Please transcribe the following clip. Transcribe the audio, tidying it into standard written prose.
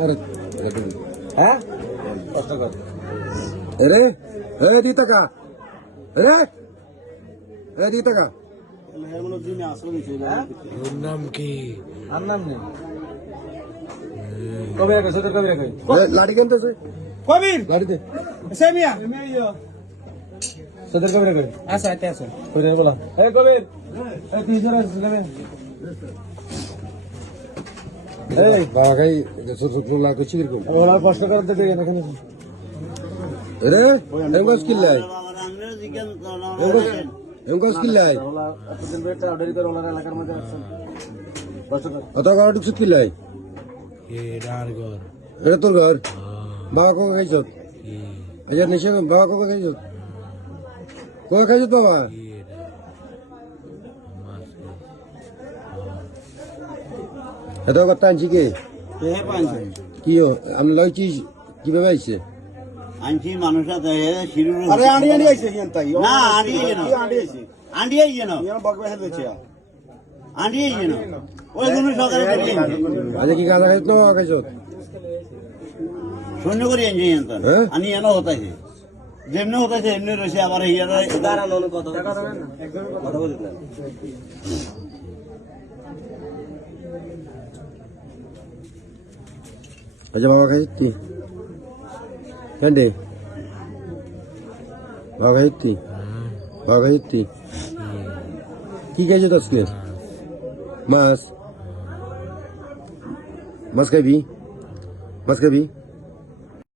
আরে হ্যাঁ রে এ দি টাকা রে এ দি টাকা ওর নাম কি? আর নাম নেই কবে রাখে সদর কবে রাখে লাড়ি কেনতেছে কবির লাড়ি দে সেমিয়া সদর কবে রাখে আচ্ছা আচ্ছা আচ্ছা কবির বলা এ কবির এ 300 নেবে এই বাবা খাই ছোট লাখ চিকির কর ওলা কষ্ট করে দেবে এখানে রে এঙ্গস কিল্লাই এঙ্গস কিল্লাই ওলা এতদিন বেটা অর্ডার করে ওলা এলাকার মধ্যে আসছেন কষ্ট করে অত গাড়ি ঢুকছিস কিল্লাই ডার ঘর। এটা তোর ঘর বাবা কোকে খাইছ আচ্ছা নিশ্চয় বাবা কোকে খাইছ কোকে খাইছ বাবা এত কথা আনছি কে কি আমি লইছি কিভাবে আইছে আনছি মানুষ আছে শিরুর আরে আনি আনি আইছে হিয়ান তাই না আনি যেন আনি আইছে আন্ডি যেন হিয়ান বকবে হেলেছে আন্ডি যেন ওই কোনো সকালে আজ কি গাঁদা খাইছ না বাবা খাইছ শূন্য করে এনজি যেন হ্যাঁ? আনি যেন হতাছে যেমনি হতাছে এমনি রয়েছে আবার হিয়ার দাঁড়ানো কথা কথা বলে আচ্ছা বাবা খাইছি কেন বাবা খাইছি বাবা খাইছি কি খাইছ আজকে মাছ মাছ খাবি মাছ খাবি